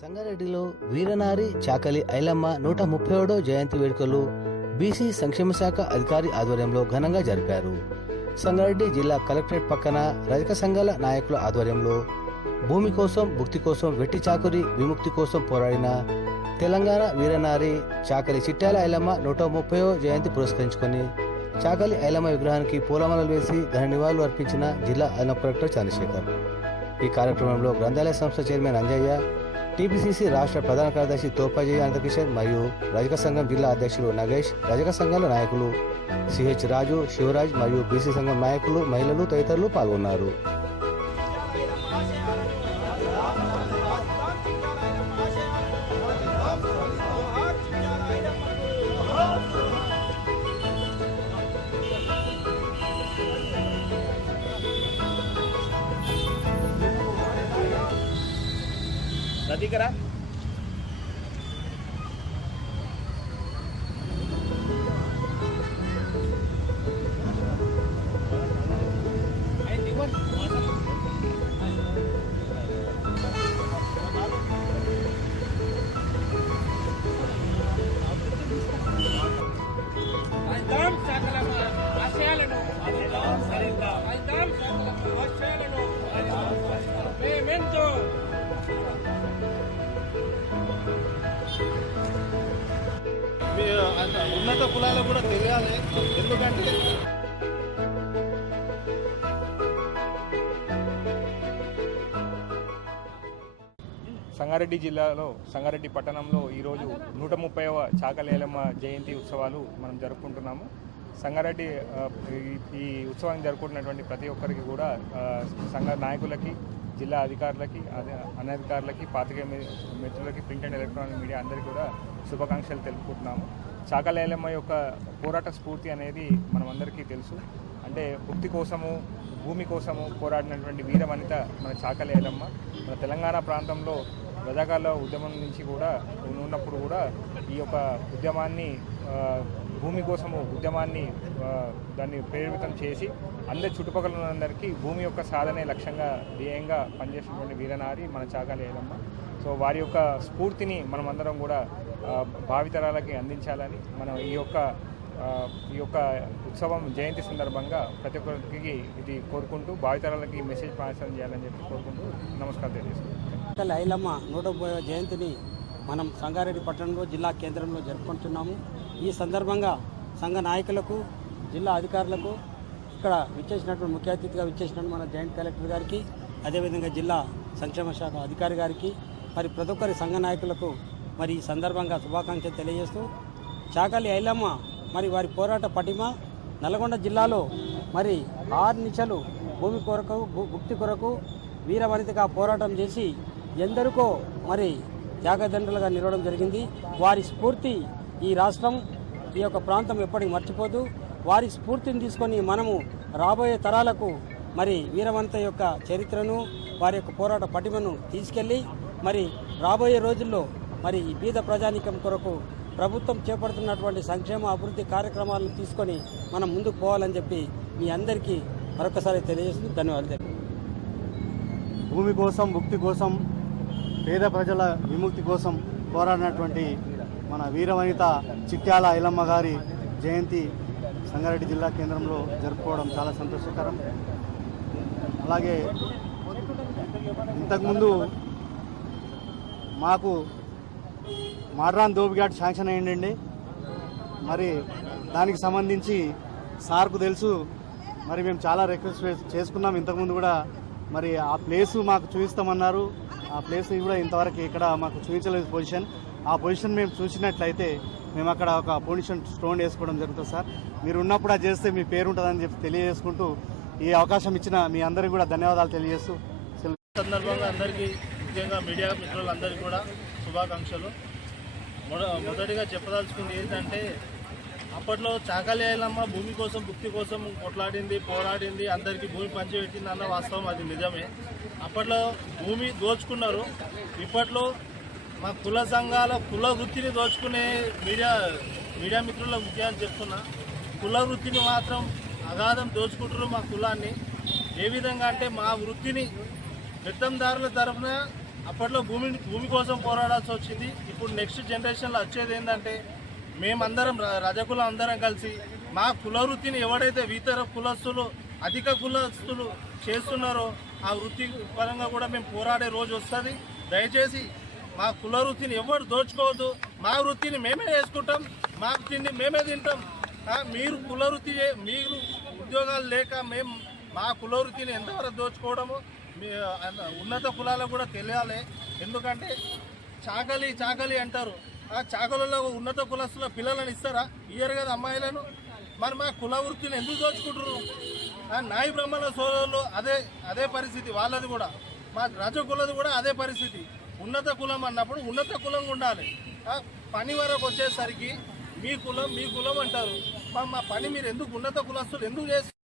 సంగారెడ్డిలో వీరనారి చాకలి ఐలమ్మ నూట ముప్పై ఏడో జయంతి వేడుకలు బీసీ సంక్షేమ శాఖ అధికారి ఆధ్వర్యంలో ఘనంగా జరిపారు. సంగారెడ్డి జిల్లా కలెక్టరేట్ పక్కన రజక సంఘాల నాయకుల ఆధ్వర్యంలో భూమి కోసం భుక్తి కోసం వెట్టి చాకురి విముక్తి కోసం పోరాడిన తెలంగాణ వీరనారి చాకలి చిట్టాల ఐలమ్మ నూట ముప్పయో జయంతి పురస్కరించుకొని చాకలి ఐలమ్మ విగ్రహానికి పూలమాలలు వేసి ఘన నివాళులు అర్పించిన జిల్లా అదనపు కలెక్టర్ చంద్రశేఖర్. ఈ కార్యక్రమంలో గ్రంథాలయ సంస్థ చైర్మన్ అంజయ్య టీపీసీసీ రాష్ట్ర ప్రధాన కార్యదర్శి తోపాజీ అనంతకిషోర్ మరియు రజక సంఘం జిల్లా అధ్యక్షులు నగేష్ రజక సంఘాల నాయకులు సిహెచ్ రాజు శివరాజ్ మరియు బీసీ సంఘం నాయకులు మహిళలు తదితరులు పాల్గొన్నారు. करा ఉన్నత కులాలకు కూడా తెలియాలి. ఎందుకంటే సంగారెడ్డి జిల్లాలో సంగారెడ్డి పట్టణంలో ఈరోజు నూట ముప్పైవ చాకలేలమ్మ జయంతి ఉత్సవాలు మనం జరుపుకుంటున్నాము. సంగారెడ్డి ఈ- ఉత్సవాన్ని జరుపుకుంటున్నటువంటి ప్రతి ఒక్కరికి కూడా సంఘ నాయకులకి జిల్లా అధికారులకి అదే అనధికారులకి పాతిక మిత్రులకి ప్రింట్ అండ్ ఎలక్ట్రానిక్ మీడియా అందరికీ కూడా శుభాకాంక్షలు తెలుపుకుంటున్నాము. చాకలేలమ్మ యొక్క పోరాట స్ఫూర్తి అనేది మనమందరికీ తెలుసు. అంటే భుక్తి కోసము భూమి కోసము పోరాడినటువంటి వీర వనిత మన చాకలేలమ్మ మన తెలంగాణ ప్రాంతంలో రజాకాల ఉద్యమం నుంచి కూడా ఉన్నప్పుడు కూడా ఈ యొక్క ఉద్యమాన్ని భూమి కోసము ఉద్యమాన్ని దాన్ని ప్రేరితం చేసి అందరి చుట్టుపక్కల ఉన్నందరికీ భూమి యొక్క సాధనే లక్ష్యంగా ధ్యేయంగా పనిచేసినటువంటి వీరనారి మన చాకాలి ఏలమ్మ. సో వారి యొక్క స్ఫూర్తిని మనమందరం కూడా భావితరాలకి అందించాలని మనం ఈ యొక్క ఈ యొక్క ఉత్సవం జయంతి సందర్భంగా ప్రతి ఒక్కరికి ఇది కోరుకుంటూ భావితరాలకి మెసేజ్ ప్రసారం చేయాలని చెప్పి కోరుకుంటూ నమస్కారం తెలియజేస్తున్నాను. తల్లి ఐలమ్మ నూట జయంతిని మనం సంగారెడ్డి పట్టణంలో జిల్లా కేంద్రంలో జరుపుకుంటున్నాము. ఈ సందర్భంగా సంఘ నాయకులకు జిల్లా అధికారులకు ఇక్కడ విచ్చేసినటువంటి ముఖ్య అతిథిగా విచ్చేసినటువంటి మన జాయింట్ కలెక్టర్ గారికి అదేవిధంగా జిల్లా సంక్షేమ శాఖ అధికారి గారికి మరి ప్రతి ఒక్కరి సంఘ నాయకులకు మరి ఈ సందర్భంగా శుభాకాంక్షలు తెలియజేస్తూ చాకలి ఐలమ్మ మరి వారి పోరాట పటిమ నల్గొండ జిల్లాలో మరి ఆరు నిశలు భూమి కొరకు భూ- భుక్తి కొరకు వీరవనితగా పోరాటం చేసి ఎందరికో మరి త్యాగదండ్రులుగా నిలవడం జరిగింది. వారి స్ఫూర్తి ఈ రాష్ట్రం ఈ యొక్క ప్రాంతం ఎప్పటికీ మర్చిపోదు. వారి స్ఫూర్తిని తీసుకొని మనము రాబోయే తరాలకు మరి వీరవంత యొక్క చరిత్రను వారి యొక్క పోరాట పటిమను తీసుకెళ్ళి మరి రాబోయే రోజుల్లో మరి ఈ బీద ప్రజానీకం కొరకు ప్రభుత్వం చేపడుతున్నటువంటి సంక్షేమ అభివృద్ధి కార్యక్రమాలను తీసుకొని మనం ముందుకు పోవాలని చెప్పి మీ అందరికీ మరొకసారి తెలియజేస్తూ ధన్యవాదాలు భూమి కోసం ముక్తి కోసం పేద ప్రజల విముక్తి కోసం పోరాడినటువంటి మన వీరవనిత చిట్యాల ఐలమ్మ గారి జయంతి సంగారెడ్డి జిల్లా కేంద్రంలో జరుపుకోవడం చాలా సంతోషకరం. అలాగే ఇంతకుముందు మాకు మాడ్రాన్ దోపిఘాట్ శాంక్షన్ అయ్యిందండి మరి దానికి సంబంధించి సార్కు తెలుసు. మరి మేము చాలా రిక్వెస్ట్ చేసుకున్నాం. ఇంతకుముందు కూడా మరి ఆ ప్లేస్ మాకు చూపిస్తామన్నారు. ఆ ప్లేస్ కూడా ఇంతవరకు ఇక్కడ మాకు చూపించలేదు పొజిషన్. ఆ పొజిషన్ మేము చూసినట్లయితే మేము అక్కడ ఒక పొజిషన్ స్టోన్ వేసుకోవడం జరుగుతుంది సార్. మీరు ఉన్నప్పుడు అది చేస్తే మీ పేరు ఉంటుందని చెప్పి తెలియజేసుకుంటూ ఈ అవకాశం ఇచ్చిన మీ అందరికీ కూడా ధన్యవాదాలు తెలియజేస్తూ సందర్భంగా అందరికీ ముఖ్యంగా మీడియా మిత్రులందరికీ కూడా శుభాకాంక్షలు. మొద మొదటిగా చెప్పదలుచుకుంది ఏంటంటే అప్పట్లో చాకలేలమ్మ భూమి కోసం భుక్తి కోసం కొట్లాడింది పోరాడింది అందరికీ భూమి పంచిపెట్టింది అన్న వాస్తవం అది నిజమే. అప్పట్లో భూమి దోచుకున్నారు. ఇప్పట్లో మా కుల సంఘాల కుల వృత్తిని దోచుకునే మీడియా మీడియా మిత్రుల ముఖ్యాన్ని చెప్తున్నా. కుల వృత్తిని మాత్రం అగాధం దోచుకుంటున్నారు మా కులాన్ని. ఏ విధంగా అంటే మా వృత్తిని పెత్తందారుల తరఫున అప్పట్లో భూమి భూమి కోసం పోరాడాల్సి వచ్చింది. ఇప్పుడు నెక్స్ట్ జనరేషన్లో వచ్చేది ఏంటంటే మేమందరం ర- అందరం కలిసి మా కుల వృత్తిని ఎవడైతే ఇతర కులస్తులు అధిక కులస్తులు చేస్తున్నారో ఆ వృత్తి పరంగా కూడా మేము పోరాడే రోజు వస్తుంది. దయచేసి మా కుల వృత్తిని ఎవరు దోచుకోవద్దు. మా వృత్తిని మేమే చేసుకుంటాం. మా తిండి మేమే తింటాం. మీరు కుల వృత్తి మీరు ఉద్యోగాలు లేక మేము మా కుల వృత్తిని ఎంతవరకు దోచుకోవడము మీ ఉన్నత కులాలకు కూడా తెలియాలి. ఎందుకంటే చాకలి చాకలి అంటారు. ఆ చాకలలో ఉన్నత కులస్తుల పిల్లలను ఇస్తారా? ఇయ్యరు కదా అమ్మాయిలను. మరి మా కుల వృత్తిని ఎందుకు దోచుకుంటారు ఆ నాయి బ్రహ్మణ సోదరులు అదే అదే పరిస్థితి వాళ్ళది కూడా. మా రజకులది కూడా అదే పరిస్థితి. ఉన్నత కులం అన్నప్పుడు ఉన్నత కులంగా ఉండాలి. పని వరకు వచ్చేసరికి మీ కులం మీ కులం అంటారు. మా మా పని మీరు ఎందుకు ఉన్నత కులస్తులు ఎందుకు చేస్తారు